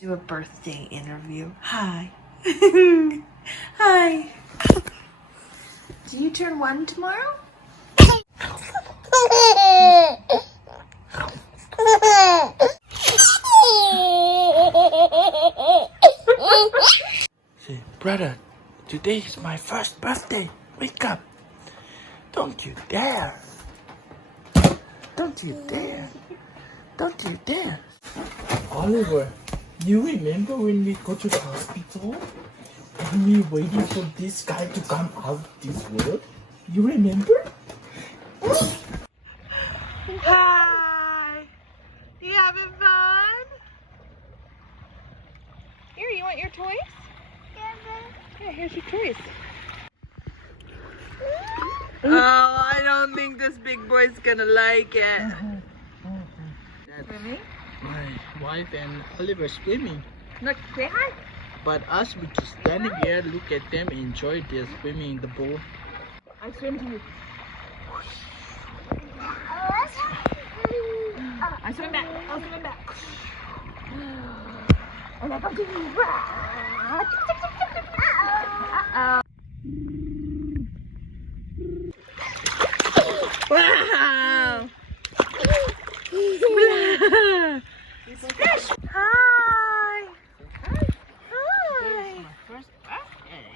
Do a birthday interview. Hi. Hi. Do you turn 1 tomorrow? Say, brother, today is my first birthday. Wake up. Don't you dare. Don't you dare. Don't you dare. Oliver, you remember when we go to the hospital and we waiting for this guy to come out this world? You remember? Hi. You having fun? Here, you want your toys? Yeah, here's your toys. Oh, I don't think this big boy's gonna like it. Swimming? My wife and Oliver swimming. Look, say hi. But us, we just standing here, look at them, enjoy their swimming in the pool. I swim to you. I swim back. I'll swim back. And I come to you. Uh-oh. Wow. Fish. Hi. Hi. My first birthday.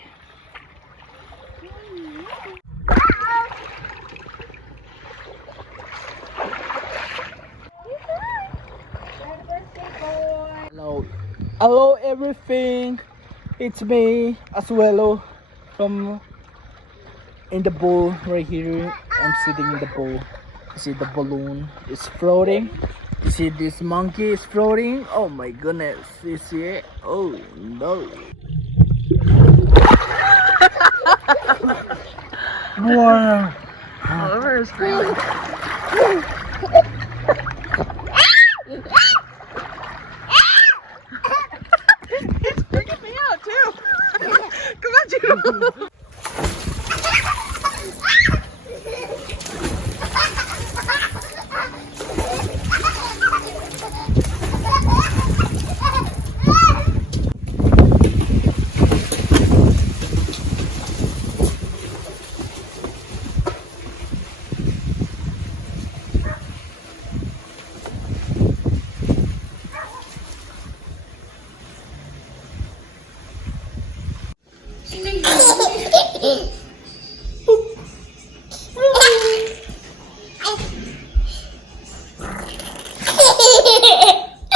Hello everything. It's me, Asuelu, from in the bowl right here. I'm sitting in the bowl. You see the balloon is floating. You see this monkey is floating. Oh my goodness. You see it? Oh no. Wow. Oliver is screaming. He's freaking me out too. Come on, Judo.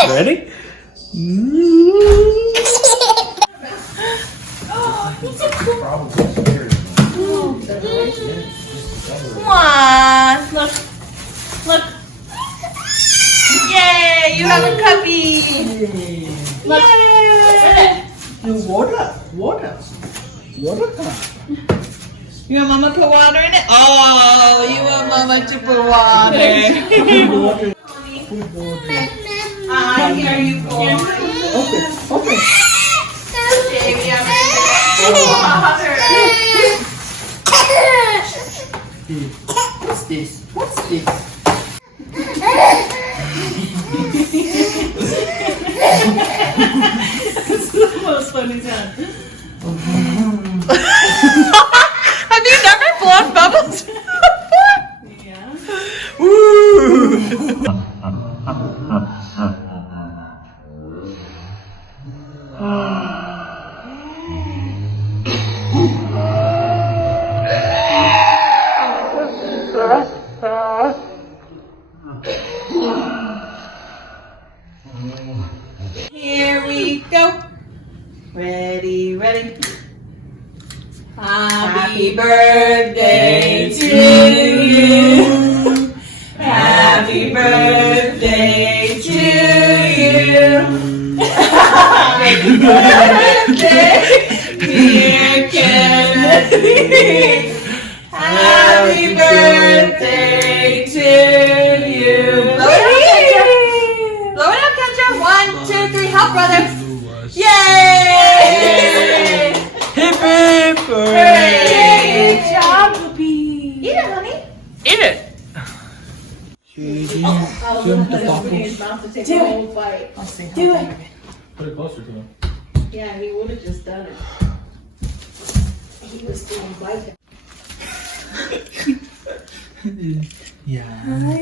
Ready? Mwah. Look. Look. Yay, you have a cubby. Look. Water come. You want Mama to put water in it? Oh, you want Mama to put water. I hear you, boy. Open. Baby, I'm gonna water. What's this? This is the most funny time. Have you never blown bubbles before? Yeah. Woo! Here we go. Ready. Happy birthday to you. Happy birthday to you. Happy birthday, dear Kennedy. Happy birthday to you. Blow it up, Kendra. 1, 2, 3. Help, brother. Yay! Happy Great job, puppy. Eat it, honey. Eat it. Do it. closer to him. Yeah, he would have just done it. He was doing like Yeah.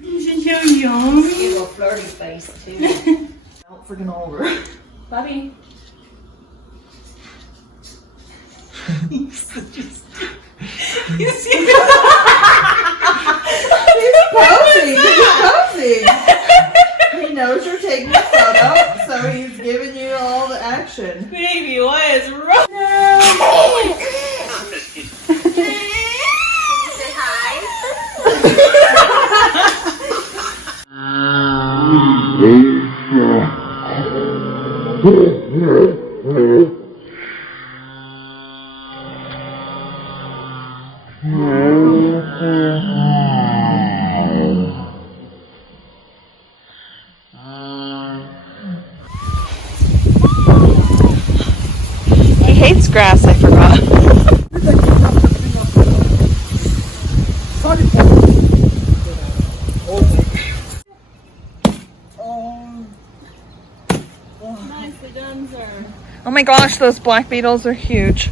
He's so yummy. He's a flirty face too. Out freaking over. Bobby. You see He's posing. He's posing. He knows you're taking a photo, so he's giving you all the action. Baby, what is wrong? Say hi. He hates grass, I forgot. Nicely done, sir. Oh my gosh, those black beetles are huge.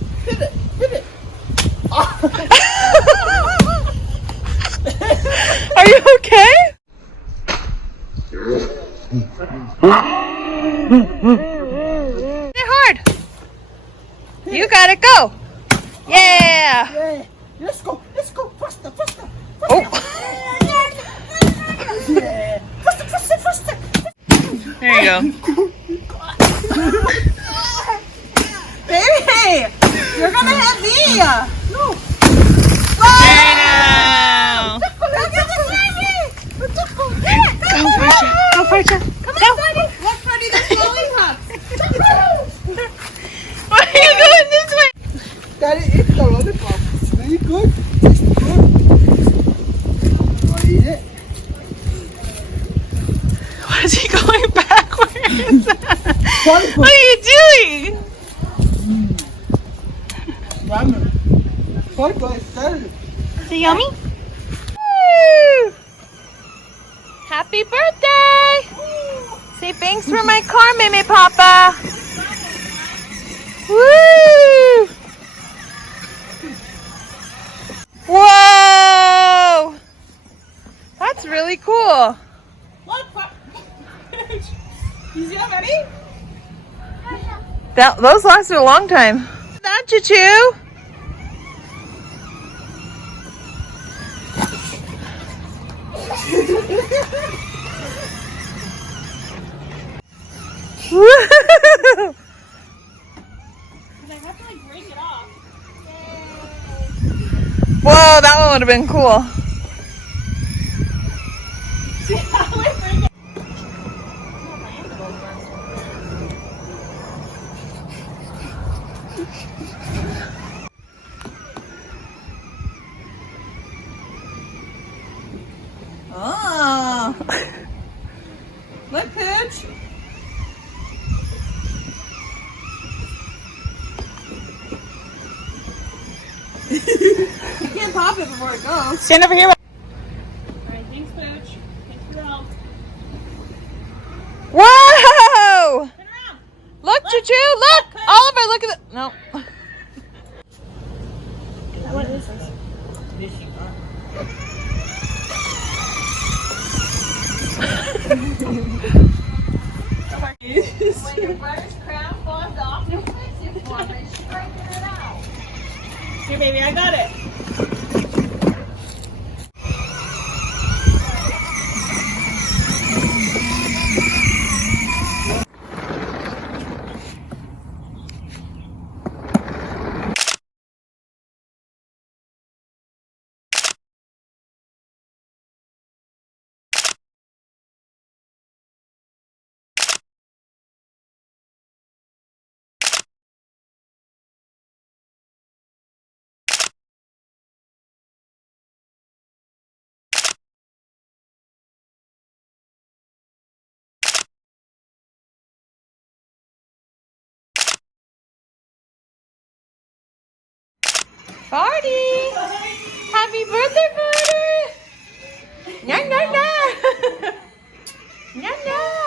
Are you okay? Hit hard. You got it, go. Yeah. Let's go, faster, faster. Oh. There you go. Baby, you're gonna hit me. No. There you go. Go, Farcha. Go, Farcha. Come on, buddy. Look, Freddie, there's lollipops. Why are you going this way? Daddy, eat the lollipop. It's very good. It's good. Eat it. Why is he going backwards? What What are you doing? Yummy. Bye bye, Daddy. Is it yummy? Woo! Happy birthday! Say thanks for my car, Mimi Papa. Woo! Whoa! That's really cool. What? You see that, ready? Those lasted a long time. That Choo-Choo. Woo! I have to like break it off. Whoa, that one would have been cool. See how I break it? Oh. Look, Pooch. You can't pop it before it goes. Stand over here. Alright, thanks, Pooch. Thanks for the help. Whoa! Turn around. Look, Choo-Choo, look! Oliver, look at it. No. What is this? When your brother's crown falls off, you fix it for him and straighten it out. Here, baby, I got it. Party! Happy birthday, party! Nya, nya, nya. Nya, nya.